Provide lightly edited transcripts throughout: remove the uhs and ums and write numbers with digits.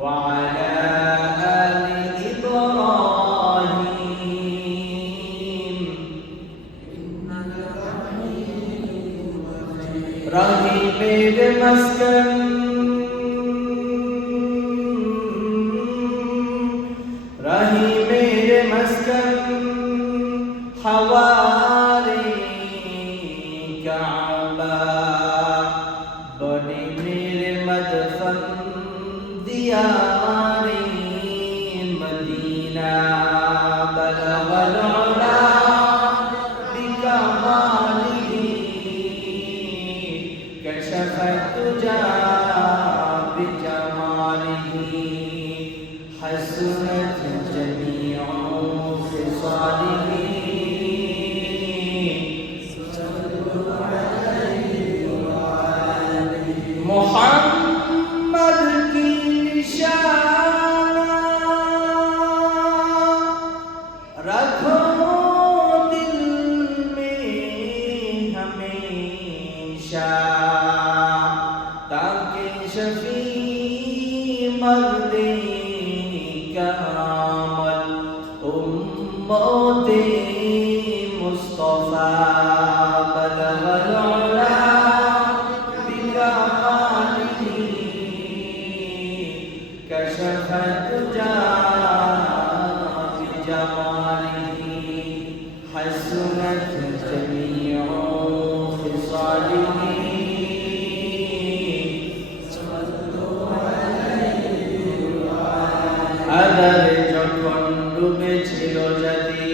وعلى آل إبراهيم إنك حميد مجيد رحيم مسكن رحيم مسكن حوالي كعبة بني मेरे मदफन दियारी मदीना बलगल उला बिकमालिही कशफत तुजा बिजमालिही हसनत जमीउ खिसालिही मोहम्मद की निशाना रखो दिल में हमेशा ताकि शफी मर्दे कामल उम्मते मुस्तफा बलगल उला كشفت بجماله حسنت جميع خصاله আধারে যখন ডুবেছিল জাতি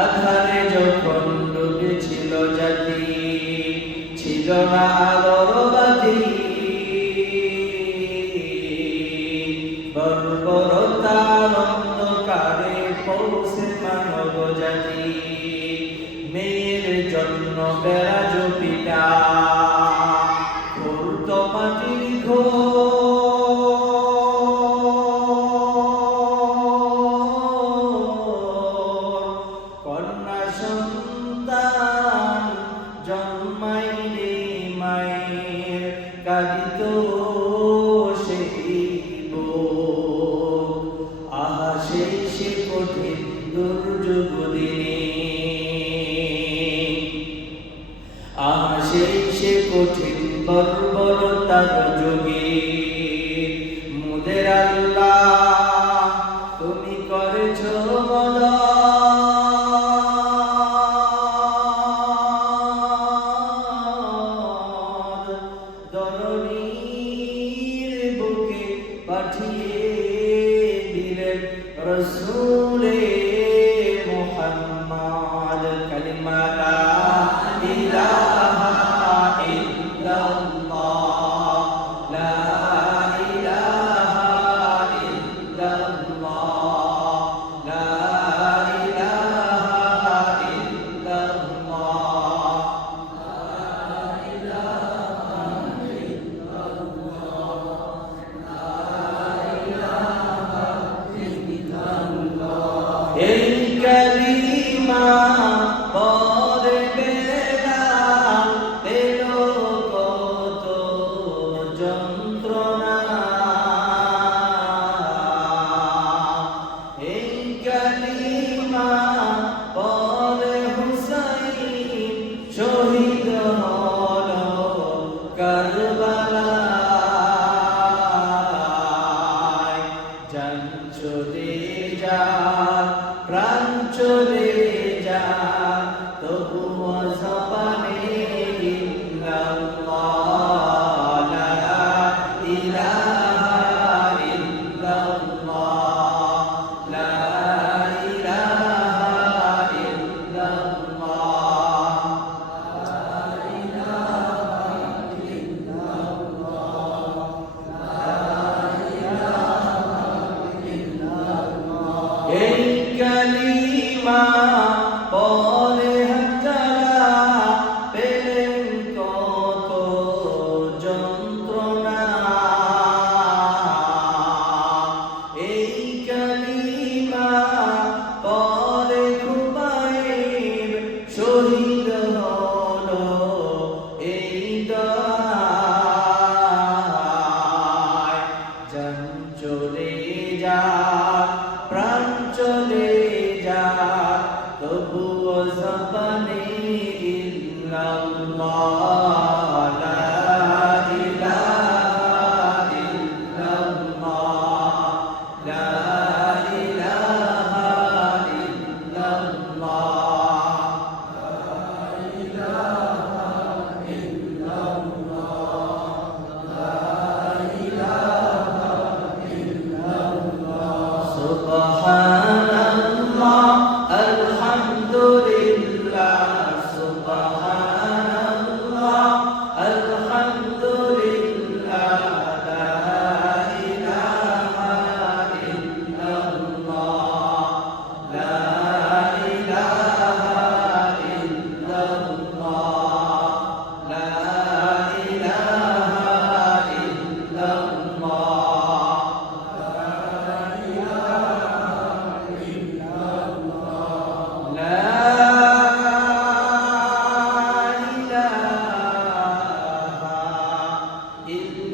আধারে যখন ডুবেছিল জাতি ছিল না আলোর বাতি বর্বরতার অন্ধকারে পৌঁছে মানব জাতি মেয়ের জন্য বেড়াজ পিতা করত মাটির কন্যা সন্তান জন্মাইলে মায়ের কাঁদিত কঠিন দুর্যোগ দিনে সে কঠিন বর্বরতার যুগে মুদের আল্লাহ তুমি করেছ মদদ ধরণীর বুকে পাঠিয়ে দিলেন রসূলে মুহাম্মদ কালিমা লা ইলাহা ইল্লাল্লাহ লা ইলাহা ইল্লাল্লাহ লা ইলাহা ইল্লাল্লাহ লা ইলাহা ইল্লাল্লাহ লা ইলাহা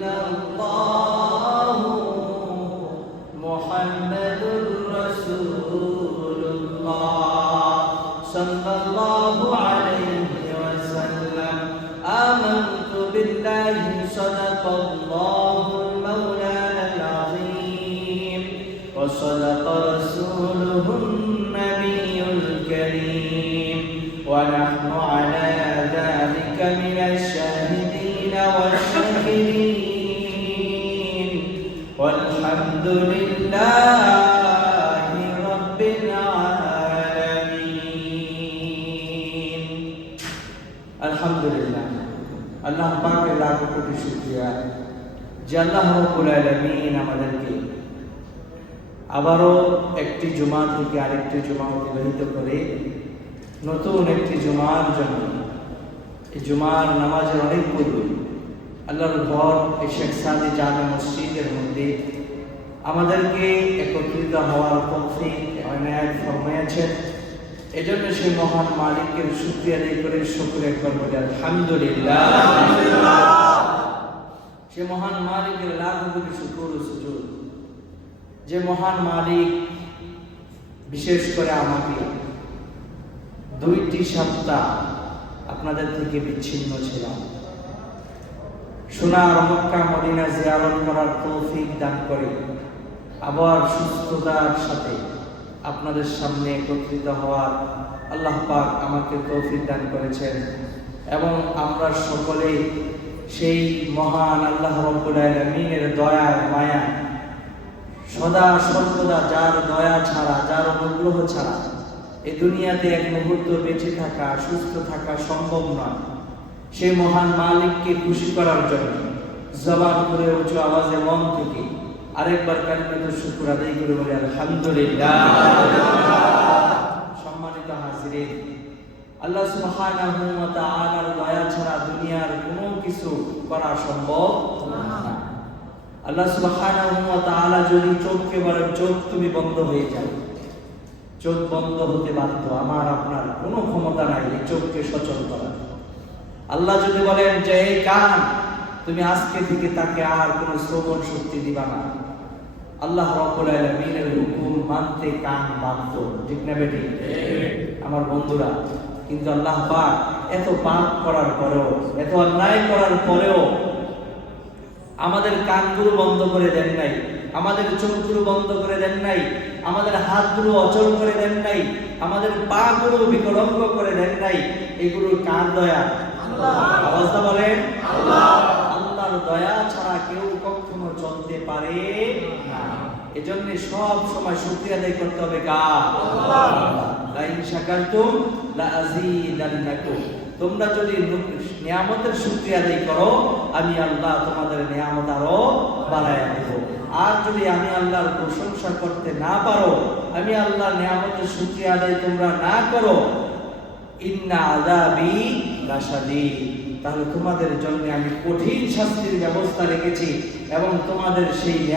ইল্লাল্লাহু মুহাম্মাদুর রাসূলুল্লাহ সাল্লাল্লাহু আলাইহি ওয়াসাল্লাম আমানতু বিল্লাহি সাদাকাল্লাহুল মাওলানাল আযীম ওয়া সাদাকা রাসূলুহুন নাবিয়্যুল কারীম ওয়া নাহনু আলা যালিকা মিনাশ শাহিদিন والشاكرين والحمد لله رب العالمين الحمد لله আল্লাহ পাকের লাখ কোটি শুকরিয়া যে আল্লাহ রাব্বুল আলামিন আমাদেরকে আবারও একটি জুমা থেকে আরেকটি জুমা অতিবাহিত করে নতুন একটি জুমার জন্য এই জুমার নামাজের অনেক পূর্বে আল্লাহর ঘর এই শেখ সাদি জামে মসজিদের মধ্যে আমাদেরকে একত্রিত হওয়ার তৌফিক ইনায়াত ফরমায়েছেন। এজন্য সেই মহান মালিকের শুকরিয়া আদায় করে শুকর একবার বলে আলহামদুলিল্লাহ। সে মহান মালিকের লাখ কোটি শুকর ও সুজুদ, যে মহান মালিক বিশেষ করে আমাকে 2টি সপ্তাহ আপনাদের থেকে বিচ্ছিন্ন ছিলাম, সোনার মক্কা মদিনা জিয়ারত করার তৌফিক দান করে আবার সুস্থতার সাথে আপনাদের সামনে একত্রিত হওয়ার আল্লাহ পাক আমাকে তৌফিক দান করেছেন। এবং আমরা সকলে সেই মহান আল্লাহ রাব্বুল আলামিনের দয়া মায়া সদা সর্বদা, যার দয়া ছাড়া, যার অনুগ্রহ ছাড়া এই দুনিয়াতে এক মুহূর্ত বেঁচে থাকা, সুস্থ থাকা সম্ভব নয়। সেই মহান মালিককে খুশি করার জন্য জবান করে উঁচু আওয়াজে মন থেকে আরেকবার কালিমাতুশ শুকর আদায় করে বলি আলহামদুলিল্লাহ। সম্মানিত হাজিরিন, আল্লাহ সুবহানাহু ওয়া তাআলার দয়া ছাড়া দুনিয়ার কোনো কিছু করা সম্ভব না। আল্লাহ সুবহানাহু ওয়া তাআলা যদি চোখকে বলেন চোখ তুমি বন্ধ হয়ে যাও, চোখ বন্ধ হতে বাধ্য। আমার আপনার কোনো ক্ষমতা নাই এই চোখকে সচল করার। আল্লাহ যদি বলেন যে এই কান তুমি আজকে থেকে তাকে আর কোনো শ্রবণ শক্তি দিবা না, আল্লাহ রাব্বুল আলামিনের হুকুম মানতে কান বাধ্য। ঠিক না বেটি? আমার বন্ধুরা, কিন্তু আল্লাহ পাক এত পাপ করার পরেও, এত অন্যায় করার পরেও আমাদের কানগুলো বন্ধ করে দেন নাই, আমাদের চোখগুলো বন্ধ করে দেন নাই, আমাদের হাতগুলো অচল করে দেন নাই, আমাদের পাগুলো বিকলঙ্গ করে দেন নাই। এগুলো কার দয়া? আল্লাহ বলেন আল্লাহর দয়া ছাড়া কেউ কখনো চলতে পারে না। এজন্য সব সময় শুকরিয়া আদায় করতে হবে কার? আল্লাহ। লা ইন শাকারতুম লা আযীদান্নাকুম। তোমরা যদি নিয়ামতের শুকরিয়া আদায় করো আমি আল্লাহ তোমাদের নিয়ামত আরো বাড়ায়া দেব। আর যদি আমি আল্লাহর প্রশংসা করতে না পারো, আমি আল্লাহর নিয়ামতের শুকরিয়া আদায় তোমরা না করো, ইন্না আযাবি লাশাদীদ, তাহলে তোমাদের জন্য আমি কঠিন শাস্তির ব্যবস্থা রেখেছি এবং তোমাদের সেই